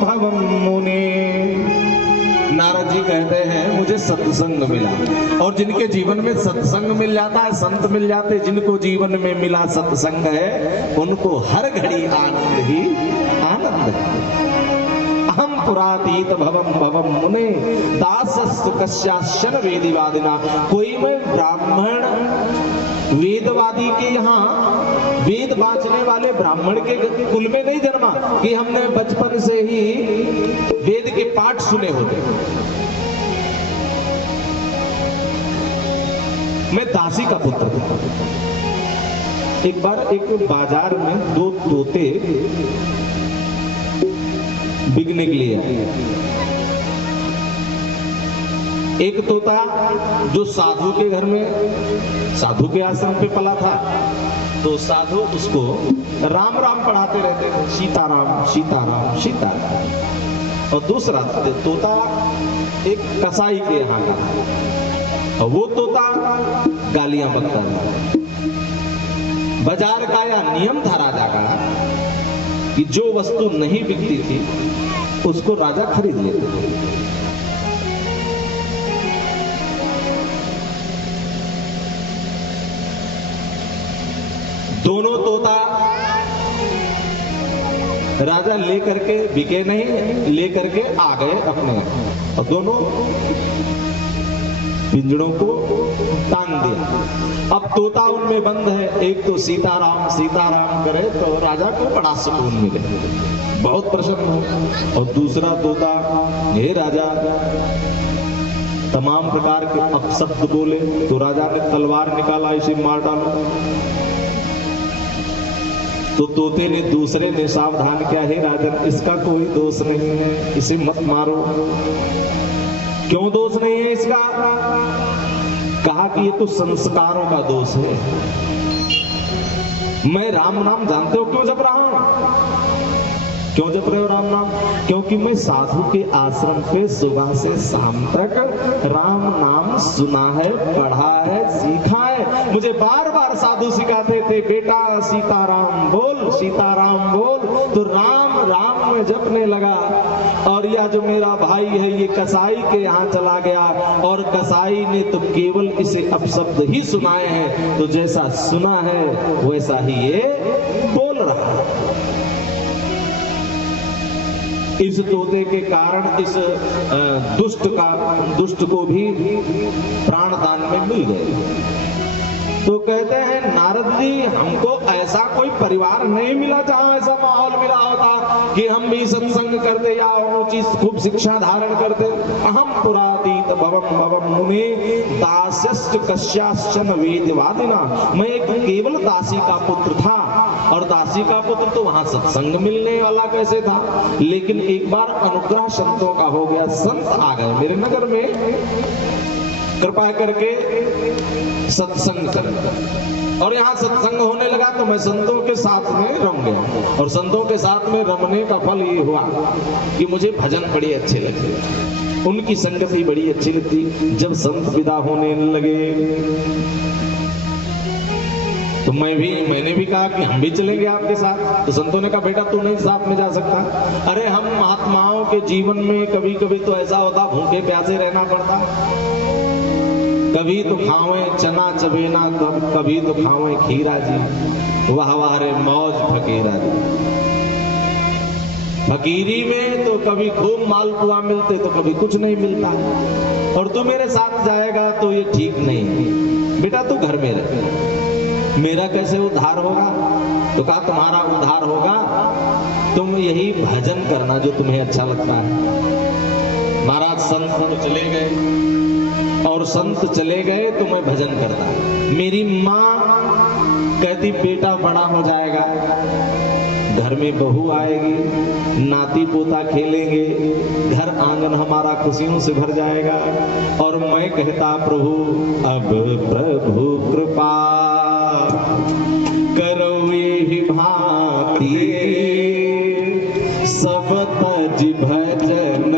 भवम मुने। नारद जी कहते हैं मुझे सत्संग मिला, और जिनके जीवन में सत्संग मिल जाता है, संत मिल जाते, जिनको जीवन में मिला सत्संग है, उनको हर घड़ी आनंद ही आनंद है। अहम पुरातीत भवम भवम मुने दासस्तु कस्याश्चन वेदिवादिना। कोई मैं ब्राह्मण वेदवादी के यहाँ वेद बांचने वाले ब्राह्मण के कुल में नहीं जन्मा कि हमने बचपन से ही वेद के पाठ सुने होते। मैं दासी का पुत्र था। एक बार एक बाजार में दो तोते बिकने के लिए आए। एक तोता जो साधु के घर में, साधु के आश्रम पे पला था, तो साधु उसको राम राम पढ़ाते रहते थे, सीताराम सीताराम सीताराम। और दूसरा तोता एक कसाई के यहाँ का था, और वो तोता गालियां बकता था। बाजार का या नियम था राजा का कि जो वस्तु नहीं बिकती थी उसको राजा खरीद लेते थे। दोनों तोता राजा लेकर के बिके नहीं, लेकर के आ गए अपने, और दोनों पिंजड़ों को टांग दिया। अब तोता उनमें बंद है, एक तो सीताराम सीताराम करे तो राजा को बड़ा सुकून मिले, बहुत प्रसन्न हो, और दूसरा तोता हे राजा तमाम प्रकार के अपशब्द बोले, तो राजा ने तलवार निकाला, इसे मार डालो। तो तोते ने दूसरे ने सावधान किया, हे राजन इसका कोई दोष नहीं है, इसे मत मारो। क्यों दोष नहीं है इसका? कहा कि ये तो संस्कारों का दोष है। मैं राम नाम जानते हो क्यों जप रहा हूं? क्यों जप रहे हो राम नाम? क्योंकि मैं साधु के आश्रम पे सुबह से शाम तक राम नाम सुना है, पढ़ा है, सीखा है। मुझे बार बार साधु सिखाते थे, बेटा सीताराम बोल, सीताराम बोल। तो राम राम में जपने लगा। और यह जो मेरा भाई है ये कसाई के यहाँ चला गया, और कसाई ने तो केवल इसे अपशब्द ही सुनाए हैं, तो जैसा सुना है वैसा ही ये बोल रहा है। इस तोते के कारण इस दुष्ट को भी प्राण दान में मिल गए। तो कहते हैं नारद जी हमको ऐसा कोई परिवार नहीं मिला जहां ऐसा माहौल मिला होता कि हम भी सत्संग करते या उचित खूब शिक्षा धारण करते। अहम पुरातीत भवम भवम मुने दास्यश्च कस्याश्चन वेदवादिना। मैं एक केवल दासी का पुत्र था, और दासी का पुत्र तो वहां सत्संग मिलने वाला कैसे था। लेकिन एक बार अनुग्रह संतों का हो गया, संत आ गए मेरे नगर में, कृपा करके सत्संग करें। और यहाँ सत्संग होने लगा तो मैं संतों के साथ में रम गया, और संतों के साथ में रमने का फल ये हुआ कि मुझे भजन बड़े अच्छे लगे, उनकी संगति बड़ी अच्छी लगती। जब संत विदा होने लगे तो मैंने भी कहा कि हम भी चलेंगे आपके साथ। तो संतों ने कहा बेटा तू नहीं साथ में जा सकता। अरे हम महात्माओं के जीवन में कभी कभी तो ऐसा होता भूखे प्यासे रहना पड़ता, कभी तो खावे चना चबेना, कभी तो खावे खीरा जी, वाह वाह रे मौज फकीरा जी। फकीरी में तो कभी खूब मालपुआ मिलते तो कभी कुछ नहीं मिलता, और तू मेरे साथ जाएगा तो ये ठीक नहीं, बेटा तू घर में रह। मेरा कैसे उद्धार होगा? तो कहा तुम्हारा उद्धार होगा, तुम यही भजन करना जो तुम्हें अच्छा लगता है। महाराज संत चले गए, और संत चले गए तो मैं भजन करता। मेरी माँ कहती बेटा बड़ा हो जाएगा, घर में बहू आएगी, नाती पोता खेलेंगे, घर आंगन हमारा खुशियों से भर जाएगा। और मैं कहता प्रभु अब प्रभु कृपा करो ये भांति, सब तज भजन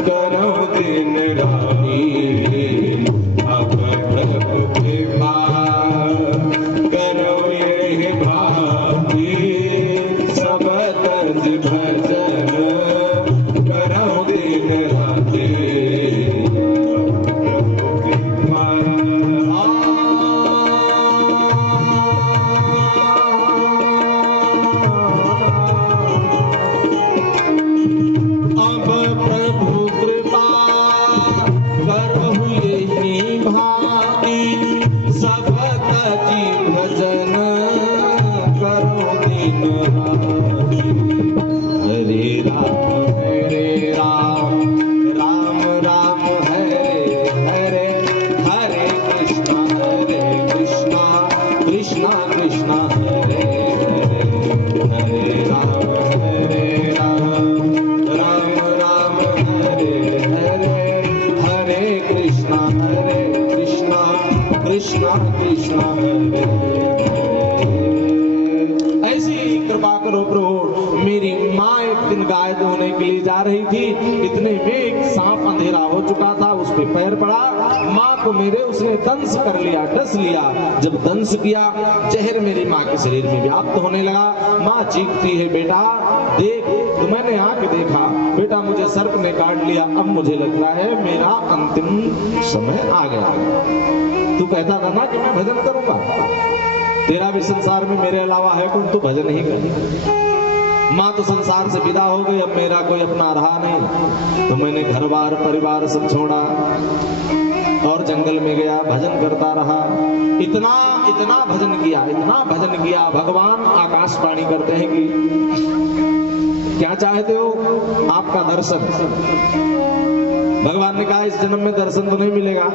करो दिन रानी। अब प्रभु कृपा करो ये भांति, सब तज भजन दिन गाय धोने के लिए जा रही थी, इतने में एक सांप अंधेरा हो चुका था, उस पे पैर पड़ा, माँ को मेरे उसने दंश कर लिया, डस लिया। जब दंश किया, जहर मेरी माँ के शरीर में व्याप्त होने लगा। माँ चीखती है, बेटा देख। तो मैंने आके देखा, बेटा मुझे सर्प ने काट लिया, अब मुझे लगता है मेरा अंतिम समय आ गया। तू कहता था ना कि मैं भजन करूंगा, तेरा भी संसार में मेरे अलावा है कौन, तू भजन नहीं कर। माँ तो संसार से विदा हो गई, अब मेरा कोई अपना रहा नहीं। तो मैंने घर बार परिवार सब छोड़ा और जंगल में गया, भजन करता रहा। इतना इतना भजन किया, इतना भजन किया, भगवान आकाशवाणी करते हैं कि क्या चाहते हो, आपका दर्शन। भगवान ने कहा इस जन्म में दर्शन तो नहीं मिलेगा,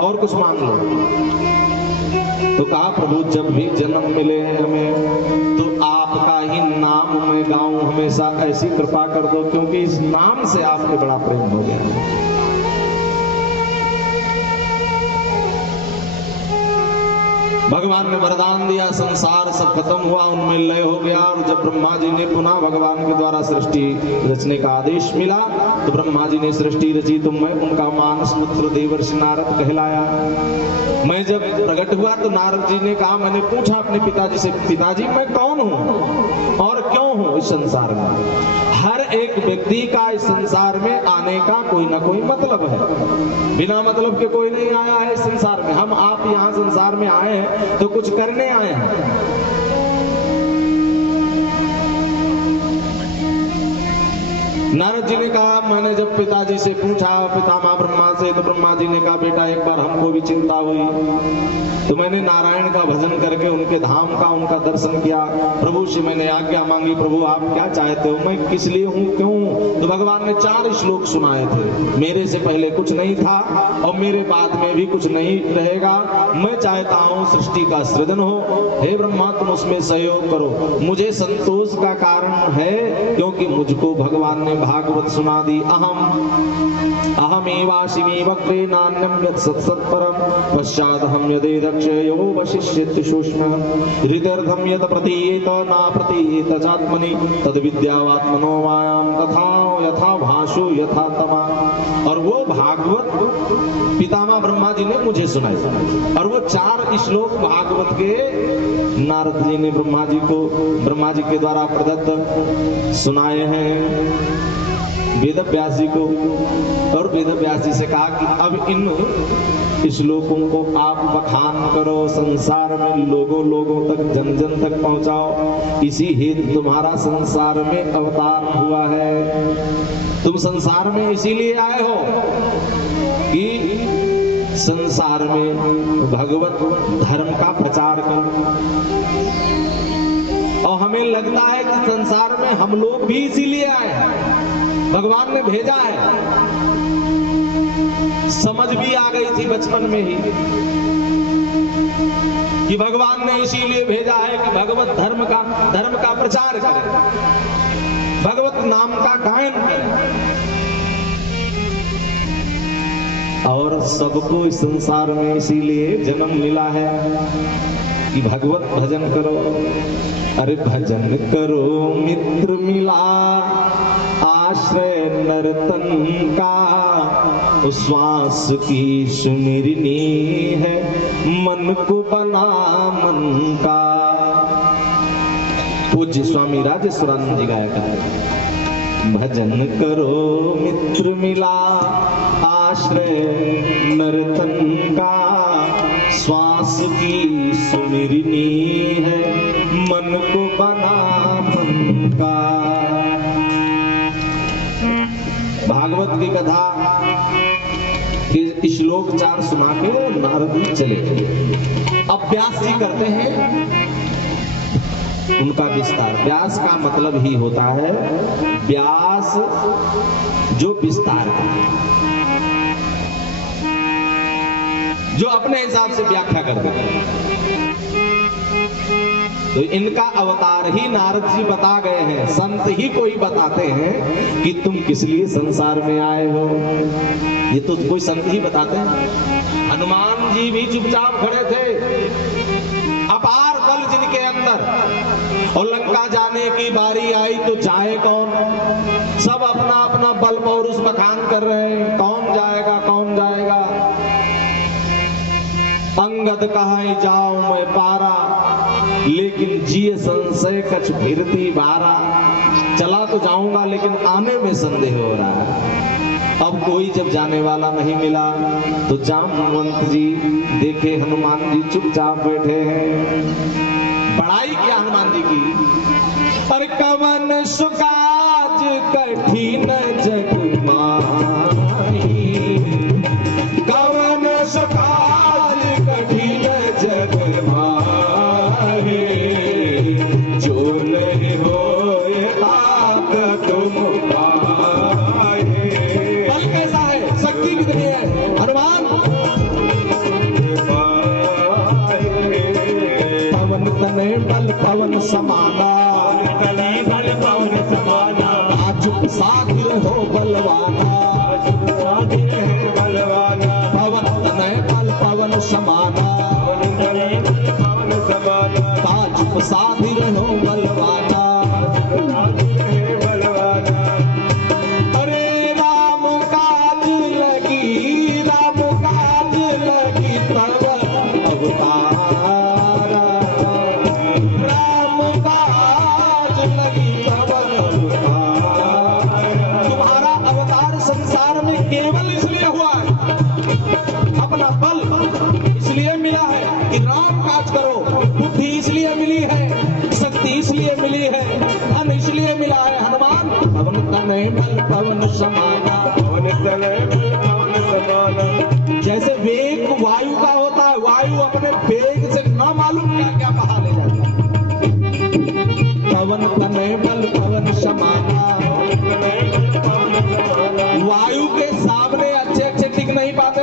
और कुछ मांग लो। तो कहा प्रभु जब भी जन्म मिले हमें तो आपका ही नाम मैं गाऊं हमेशा, ऐसी कृपा कर दो, क्योंकि इस नाम से आपके बड़ा प्रेम हो गया। भगवान ने वरदान दिया, संसार सब खत्म हुआ, उनमें लय हो गया। और जब ब्रह्मा जी ने पुनः भगवान के द्वारा सृष्टि रचने का आदेश मिला, तो ब्रह्मा जी ने सृष्टि रची, तो मैं उनका मानस पुत्र देवर्षि नारद कहलाया। मैं जब प्रकट हुआ तो नारद जी ने कहा, मैंने पूछा अपने पिताजी से, पिताजी मैं कौन हूँ और क्यों हूँ इस संसार में। हर एक व्यक्ति का इस संसार में आने का कोई ना कोई मतलब है, बिना मतलब के कोई नहीं आया है इस संसार में। हम आप यहाँ संसार में आए हैं तो कुछ करने आए हैं। नारद जी ने कहा, मैंने जब पिताजी से पूछा, पितामह ब्रह्मा से, तो ब्रह्मा जी ने कहा, बेटा एक बार हमको भी चिंता हुई, तो मैंने नारायण का भजन करके उनके धाम का उनका दर्शन किया। प्रभु से मैंने आज्ञा मांगी, प्रभु आप क्या चाहते हो, मैं किस लिए हूँ, क्यों। तो भगवान ने 4 श्लोक सुनाए थे, मेरे से पहले कुछ नहीं था और मेरे बाद में भी कुछ नहीं रहेगा। मैं चाहता हूँ सृष्टि का सृजन हो, हे ब्रह्मा तुम उसमें सहयोग करो। मुझे संतोष का कारण है क्योंकि मुझको भगवान ने भागवत सुना दी। अहमेवाशिमी वक्रे नान्यं यत् सत्सत्परं पश्चादहं यदेदक्षयो वशिष्यति सूक्ष्म हृदयर्धं यत् प्रतीयेत न प्रतीयेत चात्मनि तद्विद्यावात्मनो मायां तथा यथा भाषो यथा तमा। और वो भागवत पितामह ब्रह्मा जी ने मुझे सुनाई, और वो 4 श्लोक भागवत के नारद जी ने ब्रह्मा जी के द्वारा प्रदत्त सुनाए हैं वेद व्यास जी को। और वेद व्यास जी से कहा कि अब इन श्लोकों को आप बखान करो, संसार में लोगों तक जन जन तक पहुंचाओ, इसी हेतु तुम्हारा संसार में अवतार हुआ है। तुम संसार में इसीलिए आए हो कि संसार में भगवत धर्म का प्रचार करो। और हमें लगता है कि संसार में हम लोग भी इसीलिए आए हैं, भगवान ने भेजा है। समझ भी आ गई थी बचपन में ही कि भगवान ने इसीलिए भेजा है कि भगवत धर्म का प्रचार करें, भगवत नाम का गायन करें। और सबको इस संसार में इसीलिए जन्म मिला है कि भगवत भजन करो। अरे भजन करो मित्र मिला आश्रय नर्तन का, श्वास की सुमिरनी है मन को बना मन का। पूज्य स्वामी राजेश्वरानंद जी गाया करते, भजन करो मित्र मिला आश्रय नर्तन का, श्वास की सुमिरनी है मन को बना मन का। भागवत की कथा के श्लोक 4 सुना के नारद जी चले। अब व्यास जी करते हैं उनका विस्तार। व्यास का मतलब ही होता है व्यास जो विस्तार है, जो अपने हिसाब से व्याख्या करते हैं। तो इनका अवतार ही नारद जी बता गए हैं। संत ही कोई बताते हैं कि तुम किस लिए संसार में आए हो, ये तो कोई संत ही बताते हैं। हनुमान जी भी चुपचाप खड़े थे, अपार बल जिनके अंदर, और लंका जाने जाने की बारी आई तो जाए कौन? सब अपना अपना बल पौरुष बखान कर रहे हैं, कौन जाएगा कौन जाएगा। अंगद कहा जाओ मैं पारा, लेकिन जिए संशय कछ फिरती बारा। चला तो जाऊंगा लेकिन आने में संदेह हो रहा है। अब कोई जब जाने वाला नहीं मिला तो जामवंत जी देखे हनुमान जी चुपचाप बैठे हैं। बड़ाई किया हनुमान जी की, पर कवन सुकाज कठिन जग माही, कवन सुकाज कठिन जग माही, जो नहीं होए आप तुम पाए। बल कैसा है, शक्ति कितनी है हनुमान। पवन तने बल पवन समाना, बल पवन समाना, आजुक साधिर हो बलवाना, बलवाना। पवन तने बल पवन समाना, पवन समाना, आजुक साधिर हो बलवाना, बलवाना। अरे राम काज लगी, राम काज लगी तब अवतार, राम काज लगी तब अवतार। तुम्हारा अवतार संसार में केवल इसलिए हुआ है, अपना बल इसलिए मिला है कि राम काज करो, बुद्धि इसलिए मिली है, शक्ति इसलिए मिली है, धन इसलिए मिला है। हनुमान पवन तनय बल पवन समाना, पवन तनय बल पवन समाना। जैसे वेग वायु का होता है, वायु अपने वेग से न मालूम क्या क्या बहा ले जाता है। पवन तनय बल पवन समाना, वायु के सामने अच्छे अच्छे टिक नहीं पाते।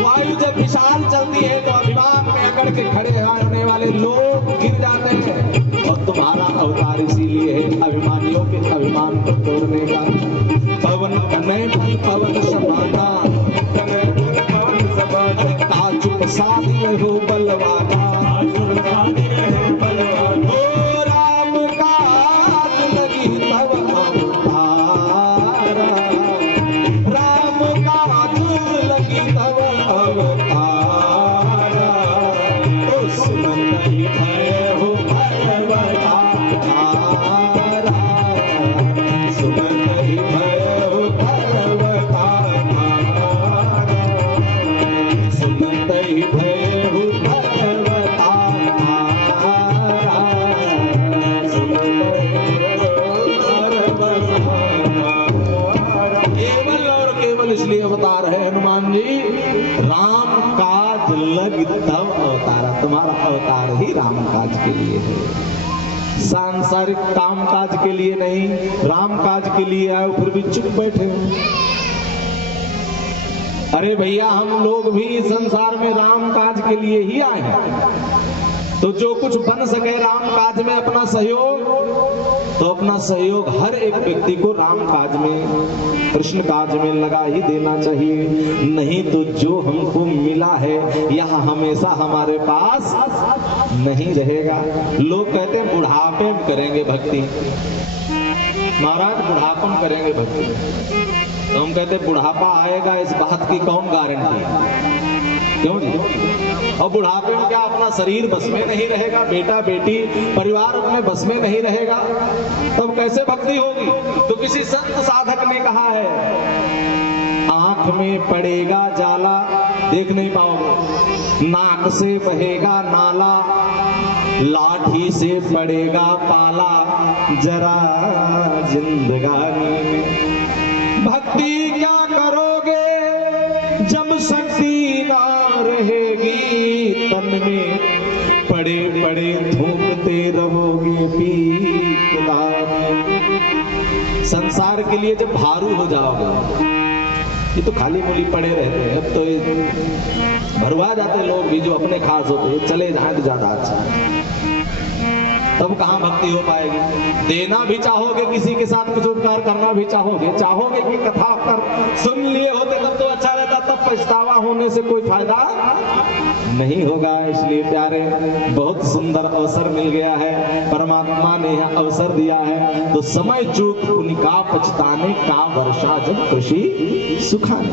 वायु जब विशाल चलती है तो अभिमान में अकड़ के खड़े होने वाले लोग गिर जाते हैं। और तुम्हारा अवतार इसीलिए है अभिमानियों के अभिमान को तोड़ने का। पवन तनय बल पवन समाना, ताजुक साधिर हो बलवाना, ओ राम काज लगी तब अवतारा, राम काज लगी तब अवतारा। ओ सुमत ही भय हो भयवतारा, सुमत ही भय हो भयवतारा, सुमत ही भय हो भयवतारा, केवल और केवल इसलिए अवतार है हनुमान जी, राम काज लग तब अवतारा। तुम्हारा अवतार ही राम काज के लिए है, सांसारिक काम काज के लिए नहीं, राम काज के लिए आए फिर भी चुप बैठे हो। अरे भैया हम लोग भी संसार में राम काज के लिए ही आए हैं, तो जो कुछ बन सके राम काज में अपना सहयोग, तो अपना सहयोग हर एक व्यक्ति को राम काज में, कृष्ण काज में लगा ही देना चाहिए। नहीं तो जो हमको मिला है यह हमेशा हमारे पास नहीं रहेगा। लोग कहते हैं बुढ़ापे में करेंगे भक्ति, महाराज बुढ़ापे में करेंगे भक्ति, तो हम कहते बुढ़ापा आएगा इस बात की कौन गारंटी? क्यों जी? और बुढ़ापे में क्या अपना शरीर बस में नहीं रहेगा, बेटा बेटी परिवार अपने बस में नहीं रहेगा, तब कैसे भक्ति होगी? तो किसी संत साधक ने कहा है, आंख में पड़ेगा जाला देख नहीं पाओगे, नाक से बहेगा नाला, लाठी से पड़ेगा पाला, जरा जिंदगानी में भक्ति क्या करोगे जब शक्ति ना रहेगी, तन में पड़े पड़े धूमते रहोगे पीतदार। संसार के लिए जब भारू हो जाओगे, ये तो खाली मूली पड़े रहते हैं, अब तो भरवा जाते लोग भी जो अपने खास होते हैं, चले जाए तो ज्यादा अच्छा, तब कहाँ भक्ति हो पाएगी? देना भी चाहोगे, किसी के साथ कुछ उपकार करना भी चाहोगे, चाहोगे कि कथा कर सुन लिए होते तब तो अच्छा रहता, तब पछतावा होने से कोई फायदा नहीं होगा। इसलिए प्यारे, बहुत सुंदर अवसर मिल गया है, परमात्मा ने यह अवसर दिया है, तो समय चूक उनका पछताने का, वर्षा जब कृषि सुखाने।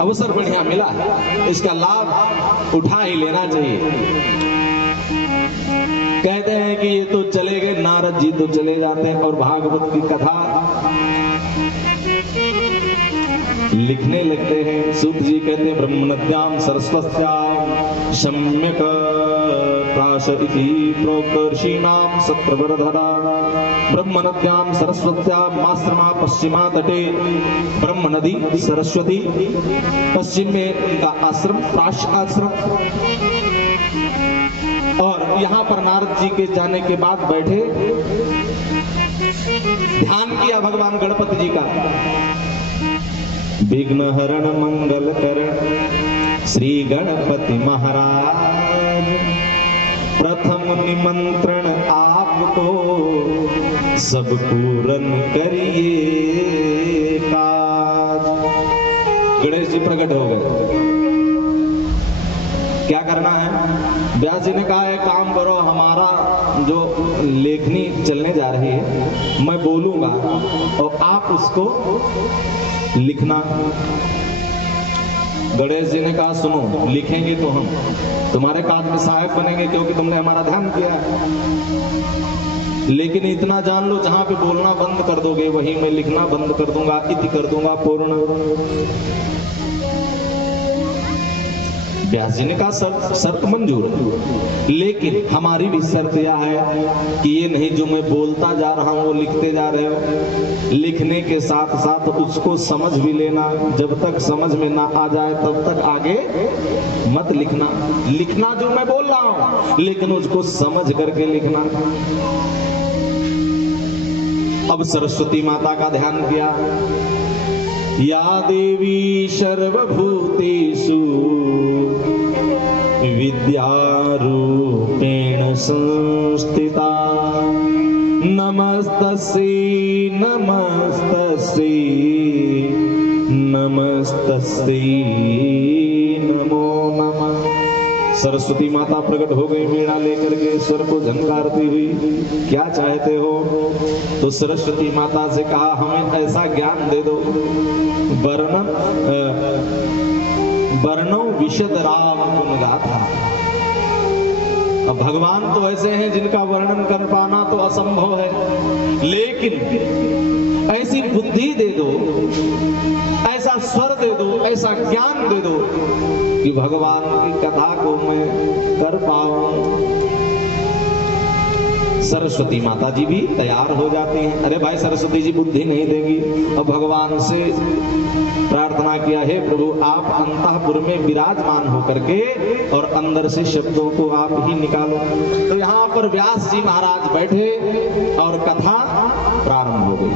अवसर बढ़िया मिला है, इसका लाभ उठा ही लेना चाहिए। कहते हैं कि ये तो चले गए, नारद जी तो चले जाते हैं और भागवत की कथा लिखने लगते हैं। सूत जी कहते हैं ब्रह्मनद्याम सरस्वत्याम सम्यक प्राश इति प्रोक्तर्षीणाम सत्रवरधरा ब्रह्मनद्याम सरस्वत्याम आश्रमा पश्चिमा तटे। ब्रह्म नदी सरस्वती, पश्चिम में उनका आश्रम प्राश आश्रम, और यहाँ पर नारद जी के जाने के बाद बैठे, ध्यान किया भगवान गणपति जी का। विघ्न हरण मंगल करण श्री गणपति महाराज, प्रथम निमंत्रण आपको सब पूर्ण करिए काज। गणेश जी प्रकट हो गए। क्या करना है? व्यास जी ने कहा है काम करो, हमारा जो लेखनी चलने जा रही है मैं बोलूंगा और आप उसको लिखना। गणेश जी ने कहा सुनो, लिखेंगे तो हम तुम्हारे काज में सहायक बनेंगे क्योंकि तुमने हमारा ध्यान किया, लेकिन इतना जान लो जहां पे बोलना बंद कर दोगे वहीं मैं लिखना बंद कर दूंगा, इति कर दूंगा पूर्ण। व्यास जी ने कहा शर्त मंजूर है, लेकिन हमारी भी शर्त यह है कि ये नहीं जो मैं बोलता जा रहा हूं वो लिखते जा रहे हो, लिखने के साथ साथ उसको समझ भी लेना। जब तक समझ में ना आ जाए तब तक आगे मत लिखना। लिखना जो मैं बोल रहा हूं, लेकिन उसको समझ करके लिखना। अब सरस्वती माता का ध्यान किया। या देवी सर्वभूतेषु विद्यारूपेण संस्थिता, नमस्तस्यै नमस्तस्यै नमस्तस्यै नमो नमः। सरस्वती माता प्रकट हो गई वीणा लेकर के, स्वर को झनकारती हुई। क्या चाहते हो? तो सरस्वती माता से कहा हमें ऐसा ज्ञान दे दो, वर्णो विशद राम गुण गाथा। अब भगवान तो ऐसे हैं जिनका वर्णन कर पाना तो असंभव है, लेकिन ऐसी बुद्धि दे दो, ऐसा स्वर दे दो, ऐसा ज्ञान दे दो कि भगवान की कथा को मैं कर पाऊं। सरस्वती माता जी भी तैयार हो जाती हैं। अरे भाई सरस्वती जी बुद्धि नहीं देंगी। अब भगवान से प्रार्थना किया, हे प्रभु आप अंतःपुर में विराजमान होकर के और अंदर से शब्दों को आप ही निकालो। तो यहाँ पर व्यास जी महाराज बैठे और कथा प्रारंभ हो गई।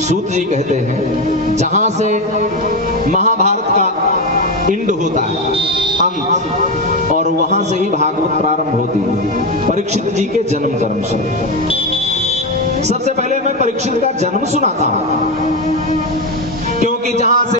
सूत जी कहते हैं जहां से महाभारत का इंड होता है, अंत, और वहां से ही भागवत प्रारंभ होती है परीक्षित जी के जन्म कर्म से। सबसे पहले मैं परीक्षित का जन्म सुनाता हूं, क्योंकि जहां से